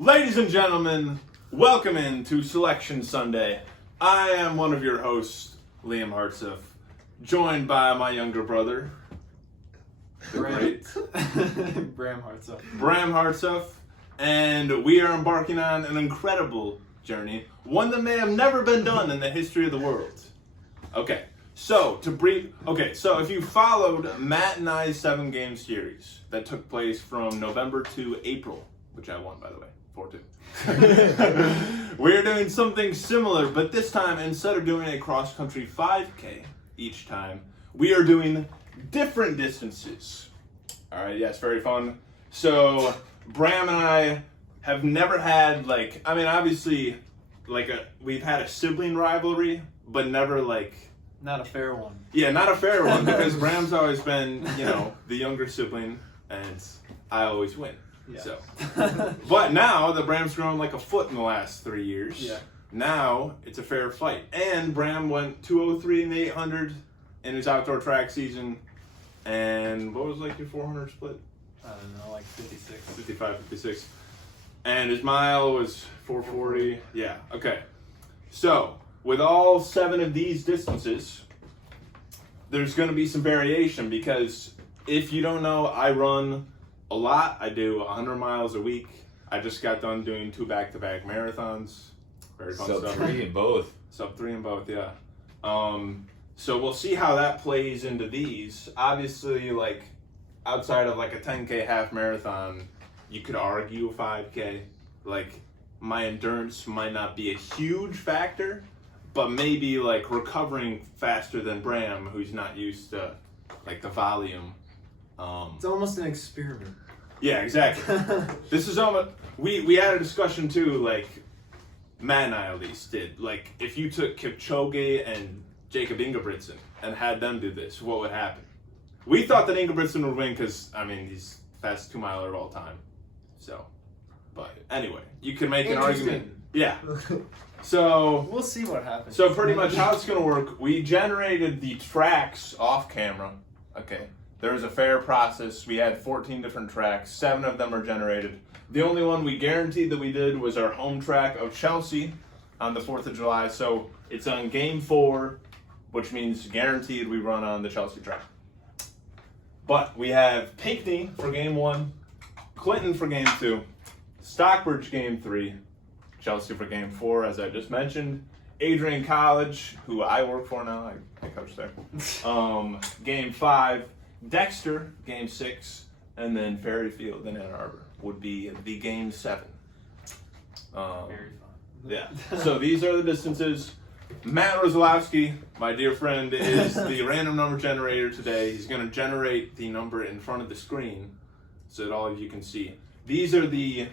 Ladies and gentlemen, welcome into Selection Sunday. I am one of your hosts, Liam Hartsuff, joined by my younger brother, the great Bram Hartsuff. Bram Hartsuff, and we are embarking on an incredible journey, one that may have never been done in the history of the world. So if you followed Matt and I's 7-game series that took place from November to April, which I won, by the way, 4-2. We're doing something similar, but this time, instead of doing a cross-country 5K each time, we are doing different distances. All right, yes, very fun. So, Bram and I have never had, obviously, we've had a sibling rivalry, but never, Not a fair one. Yeah, not a fair one, because Bram's always been, the younger sibling, and I always win. Yeah. So, but now that Bram's grown like a foot in the last 3 years, now it's a fair fight. And Bram went 203 and 800 in his outdoor track season. And what was your 400 split? I don't know, 56. 55, 56. And his mile was 440. Yeah, okay. So, with all 7 of these distances, there's going to be some variation because if you don't know, I run a lot. I do 100 miles a week. I just got done doing 2 back-to-back marathons. Very fun stuff. Sub 3 in both. Sub 3 in both, yeah. So we'll see how that plays into these. Obviously, outside of a 10K half marathon, you could argue a 5K. My endurance might not be a huge factor, but maybe recovering faster than Bram, who's not used to the volume. It's almost an experiment. Yeah, exactly. This is almost, we had a discussion too, Matt and I at least did. If you took Kipchoge and Jacob Ingebrigtsen and had them do this, what would happen? We thought that Ingebrigtsen would win because, he's the fastest 2-miler of all time. So, but anyway, you can make an argument. Yeah. So We'll see what happens. So pretty much how it's going to work, we generated the tracks off camera. Okay. There was a fair process. We had 14 different tracks. 7 of them are generated. The only one we guaranteed that we did was our home track of Chelsea on the 4th of July. So it's on game 4, which means guaranteed we run on the Chelsea track. But we have Pinckney for game 1, Clinton for game 2, Stockbridge game 3, Chelsea for game 4, as I just mentioned. Adrian College, who I work for now, I coach there. Game 5, Dexter, game 6, and then Ferryfield in Ann Arbor would be the game 7. Very fun. Yeah. So these are the distances. Matt Rosolowski, my dear friend, is the random number generator today. He's going to generate the number in front of the screen so that all of you can see. These are the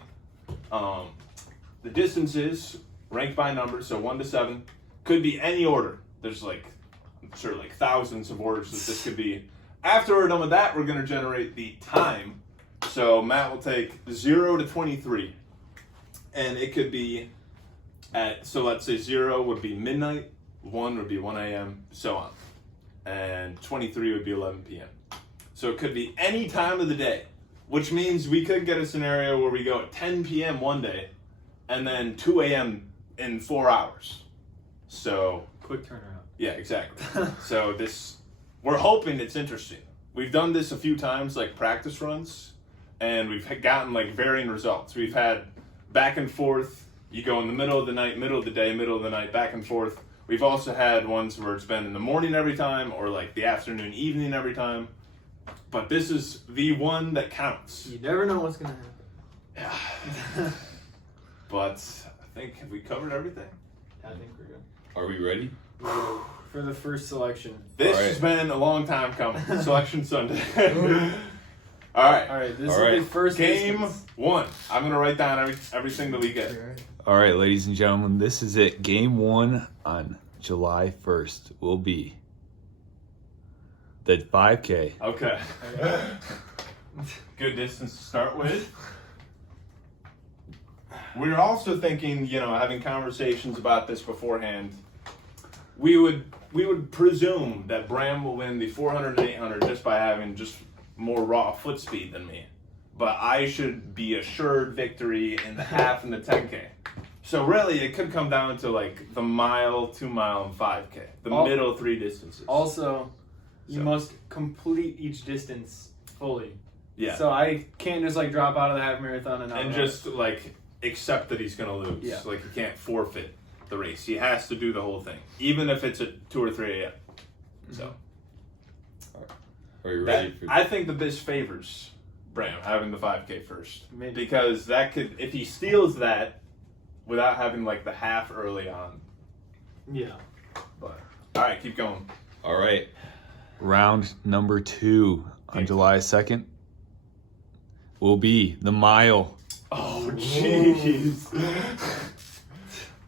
distances ranked by number, so 1 to 7. Could be any order. There's I'm sure thousands of orders that this could be. After we're done with that, we're going to generate the time. So Matt will take 0 to 23. And it could be so let's say 0 would be midnight, 1 would be 1 a.m., so on. And 23 would be 11 p.m. So it could be any time of the day, which means we could get a scenario where we go at 10 p.m. one day and then 2 a.m. in 4 hours. So Quick turnaround. yeah, exactly. So we're hoping it's interesting. We've done this a few times, practice runs, and we've gotten varying results. We've had back and forth. You go in the middle of the night, middle of the day, middle of the night, back and forth. We've also had ones where it's been in the morning every time, or the afternoon, evening every time. But this is the one that counts. You never know what's going to happen. Yeah. But I think, have we covered everything? I think we're good. Are we ready? For the first selection. This All right. has been a long time coming. Selection Sunday. All right. This is the first game distance. 1. I'm going to write down everything that we get. All right, ladies and gentlemen, this is it. Game 1 on July 1st will be the 5K. Okay. Good distance to start with. We're also thinking, having conversations about this beforehand. We would presume that Bram will win the 400 and 800 just by having just more raw foot speed than me. but I should be assured victory in the half and the 10K. So really, it could come down to like the mile, 2 mile, and 5K, the middle 3 distances. Also, you So. must complete each distance fully. Yeah. So I can't just like drop out of the half marathon and And just like accept that he's gonna lose. Yeah. Like he can't forfeit the race. He has to do the whole thing, even if it's at 2 or 3 a.m. So Are you that, ready for I think that this favors Bram having the 5K first, Maybe. because that could, if he steals that without having like the half early on. Yeah. But all right, keep going. All right. Round number 2 on July 2nd will be the mile. Oh, jeez.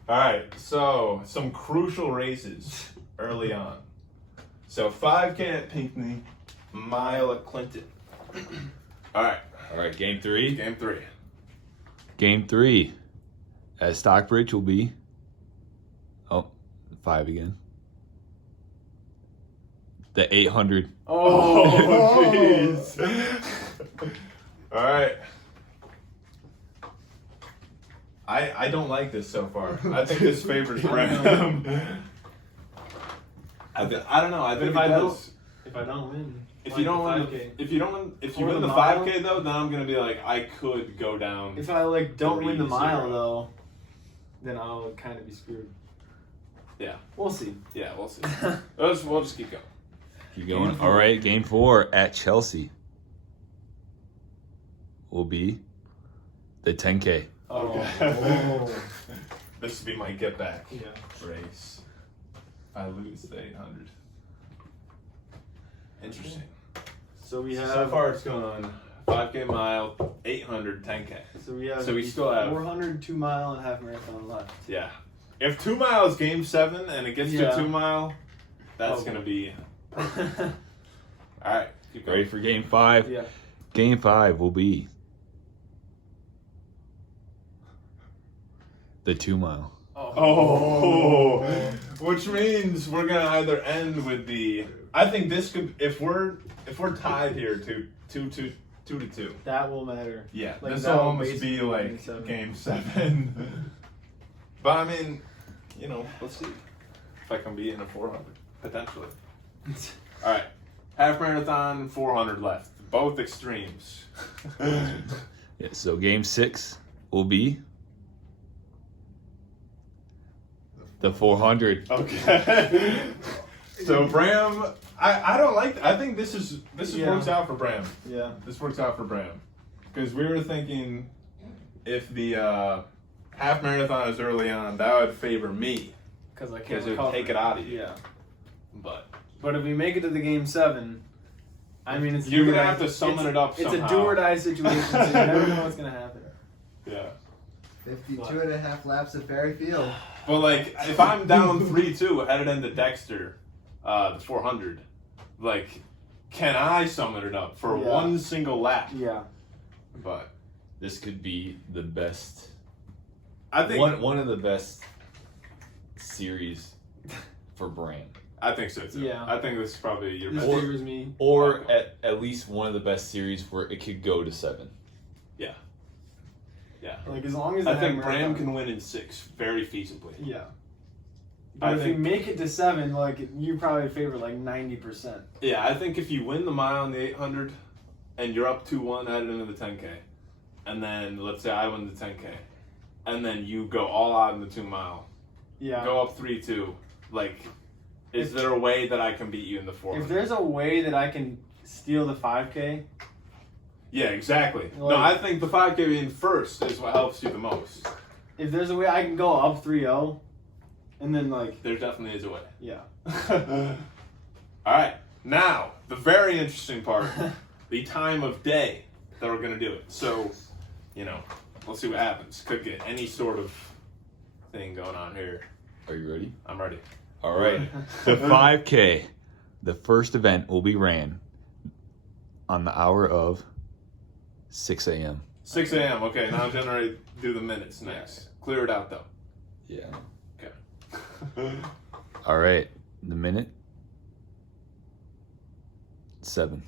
All right, so some crucial races early on. So 5K at Pinckney, mile at Clinton. All right, All right, game 3. game 3. Game 3 at Stockbridge will be 5 again. The 800. Oh, jeez. All right. I don't like this so far. I think this favors Bram. I don't know. I think if I it don't- does. If I don't win, If like you don't the win, 5K. if you Or win the the mile? 5K though, then I'm gonna be like, I could go down. If I like don't win the 3-0. mile though, then I'll kind of be screwed. Yeah. We'll see. Yeah, we'll see. We'll just keep going. Keep going. Game 4. All right, game 4 at Chelsea will be the 10K. Okay. This will be my get back Yeah. race. I lose the 800. Interesting. So we have. So far it's gone 5K mile, 800, 10K. So we have. So we still have- 400 2 mile and half marathon left. Yeah. If 2 mile is game 7 and it gets Yeah. to 2 mile, that's Oh. gonna be. All right. Keep going. Ready for game 5? Yeah. Game 5 will be the 2 mile. Oh, which means we're gonna either end with the. I think this could, if we're tied here to 2-2. That will matter. Yeah, Like, this that will will almost basically be be like game 7. game 7. But I mean, let's see if I can be in a 400 potentially. All right, half marathon, 400 left, both extremes. Yeah, so game 6 will be the 400. Okay. So Bram, I don't like. I think this Yeah. works out for Bram. Yeah. This works out for Bram because we were thinking if the half marathon is early on, that would favor me Because I can't because it would recover. take it out of you. Yeah. But If we make it to the game 7, I mean, it's You're do or gonna die- have to summon it up It's somehow. a do or die situation, so you never know what's gonna happen. yeah. 52 and a half laps at Ferry Field. But like, if I'm down 3-2 headed into Dexter, the 400, like, can I summon it up for Yeah. one single lap? Yeah. But This could be the best. I think One of the best series for Bram. I think so too. Yeah. I think this is probably your This best. favors me. Or at least one of the best series where it could go to 7. Yeah. Like, as long as I the think half Bram marathon- can win in 6 very feasibly. Yeah. I But if think- we make it to 7, like, you probably favor like 90%. Yeah, I think if you win the mile and the 800 and you're up 2-1 headed into the 10K, and then let's say I win the 10K, and then you go all out in the 2 mile, Yeah. go up 3-2, like, is there a way that I can beat you in the 400? If there's a way that I can steal the 5K, Yeah, exactly. No, Like- I think the 5K being first is what helps you the most. if there's a way I can go up 3-0, and then like, There definitely is a way. yeah. All right, now the very interesting part, the time of day that we're gonna do it. So, let's see what happens. Could get any sort of thing going on here. Are you ready? I'm ready. All right. The 5K, the first event will be ran on the hour of 6 a.m. 6 a.m. Okay, now do the minutes next. Clear it out though. Yeah. Okay. All right. The minute 7.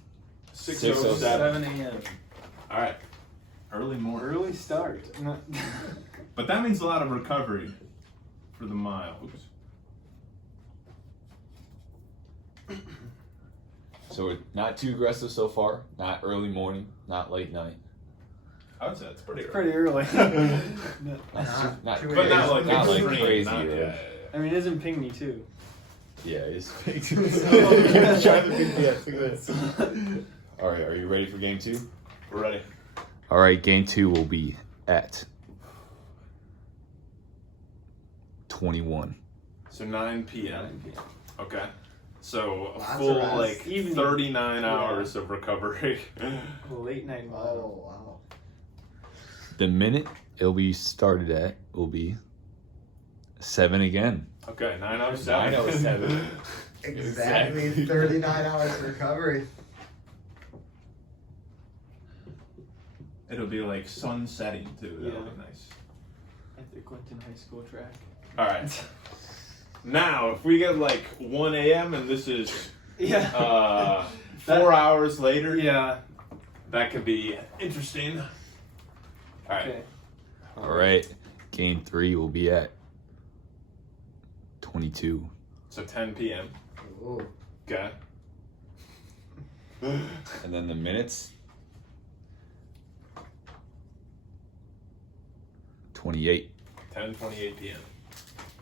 6:07. 7 a.m. All right. Early morning. Early start. But that means a lot of recovery for the mile. So we're not too aggressive so far. Not early morning, not late night. I would say it's pretty early. Pretty early. Not too But not like not like extreme, crazy not- early. yeah. I mean, isn't Pinckney too? Yeah, it's big. Trying to be All right, are you ready for game 2? We're ready. All right, game 2 will be at 21. So 9 p.m. Okay. So a Lots of full rest. like Evening. 39 hours of recovery. Late night mile. Oh, wow. The minute it'll be started at will be 7 again. Okay, 9:07. 9:07. Exactly 39 hours of recovery. It'll be like sun setting too. That'll Yeah. be nice. At the Clinton High School track. All right. Now, if we get like 1 a.m. and this is Yeah. 4 hours later, Yeah. that could be interesting. All right. Okay. All right, game 3 will be at 22. So 10 p.m. Ooh. Okay. And then the minutes 28. 10:28 p.m.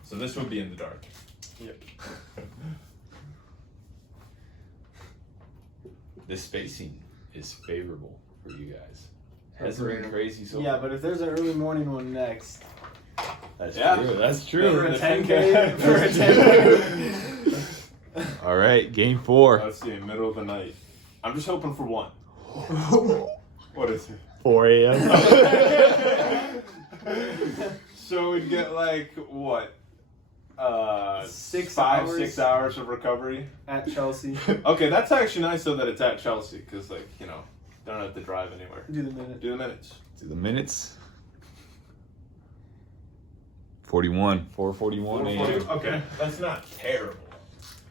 So this would be in the dark. Yep. The spacing is favorable for you guys. Hasn't been crazy so Yeah, but if there's an early morning one next. That's Yeah. true. That's true. For a The 10K. 10K. For a 10K. All right, game 4. Let's see, middle of the night. I'm just hoping for one. What is it? 4 a.m. So we'd get like what? 6 5, hours. 6 hours of recovery. At Chelsea. Okay, that's actually nice though that it's at Chelsea because like don't have to drive anywhere. Do the minute. Do the minutes. To the minutes. 41. 4:41 a.m. Okay, that's not terrible.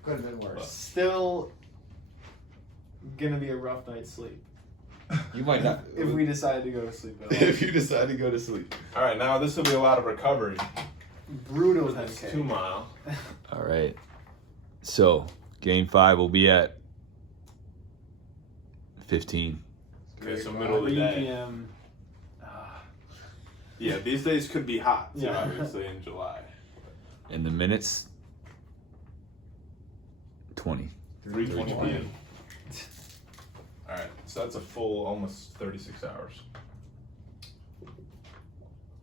Could have been worse. Still gonna be a rough night's sleep. You might not. If we decide to go to sleep at all. if you decide to go to sleep. All right, now this will be a lot of recovery. Brutal For this 10K. 2 mile. All right. So, game 5 will be at 15. Okay, so Great middle of the 3 day. p.m. Yeah, these days could be hot too, Yeah. obviously in July. In the minutes 20. 3:20 p.m. All right, so that's a full almost 36 hours.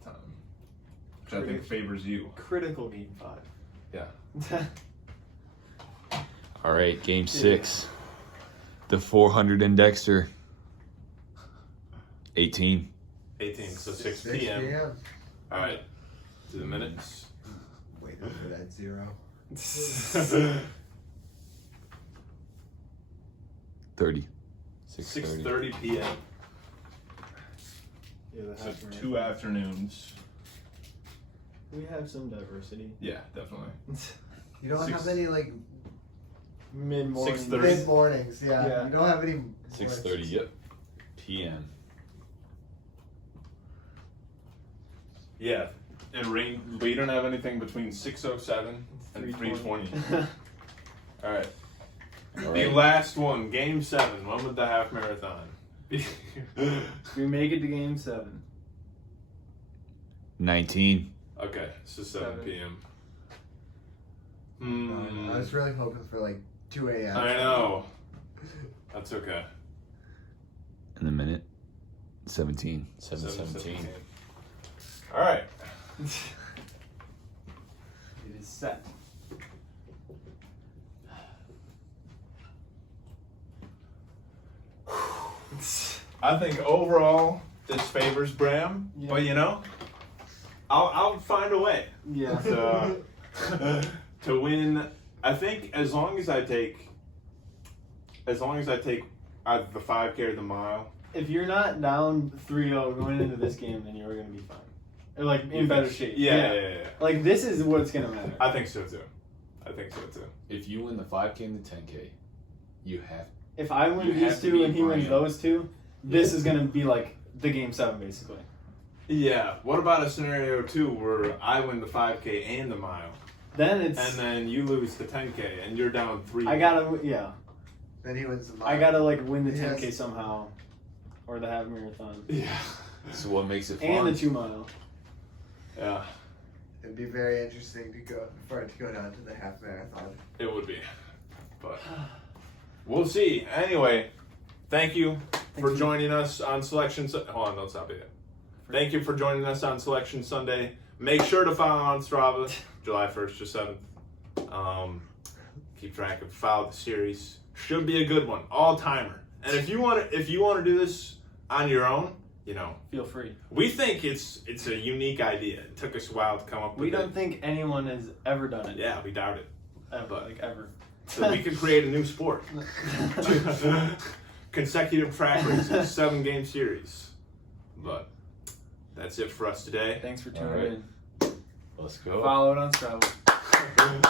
Time, which I think favors you. Critical game 5. Yeah. All right, game 6. The 400 in Dexter. 18. 18, so 6 p.m. All right, to the minutes. Waiting for that 0. 30. 6:30 p.m. Yeah, the So half marathon. 2 afternoons. We have some diversity. Yeah, definitely. You don't Six- have any like Mid morning. 6:30. mid mornings. Yeah. Yeah. You don't have any. 6:30. Yep. PM. Yeah, and rain. We don't have anything between 6:07 and 3:20. All right. All The right. last one, game 7. When would the half marathon be? We make it to game 7. 19. Okay, so 7 p.m. I was really hoping for like 2 a.m. I know. That's okay. In the minute 17. 7:17. All right. It is set. I think overall this favors Bram, Yeah. but I'll find a way Yeah. to win. I think as long as I take either the 5K or the mile. If you're not down 3-0 going into this game, then you're gonna be fine. Or like in better shape. Yeah. Like this is what's gonna matter. I think so too. If you win the 5K and the 10K, you have If I You win have these to two beat and he wins Brian. those two, this is gonna be like the game 7 basically. Yeah. What about a scenario too where I win the 5K and the mile, Then it's and then you lose the 10K and you're down 3? I gotta yeah. Then he wins the mile. I gotta like win the Yes. 10K somehow, or the half marathon, Yeah. So what makes it fun? and the 2 mile. Yeah. It'd be very interesting for it to go down to the half marathon. It would be, but we'll see. Anyway, thank you for you. joining us on Selection. Hold on, don't stop it yet. Thank you for joining us on Selection Sunday. Make sure to follow on Strava, July 1st to 7th. Keep track of follow the series. Should be a good one, all timer. And if you want to do this on your own, you know, Feel free. we think it's a unique idea. It took us a while to come up with We it. don't think anyone has ever done it. Yeah, we doubt it. Ever, but- like ever. So we could create a new sport. Consecutive track races, 7-game series. But that's it for us today. Thanks for tuning All right. in. Let's go. Follow it on Strava.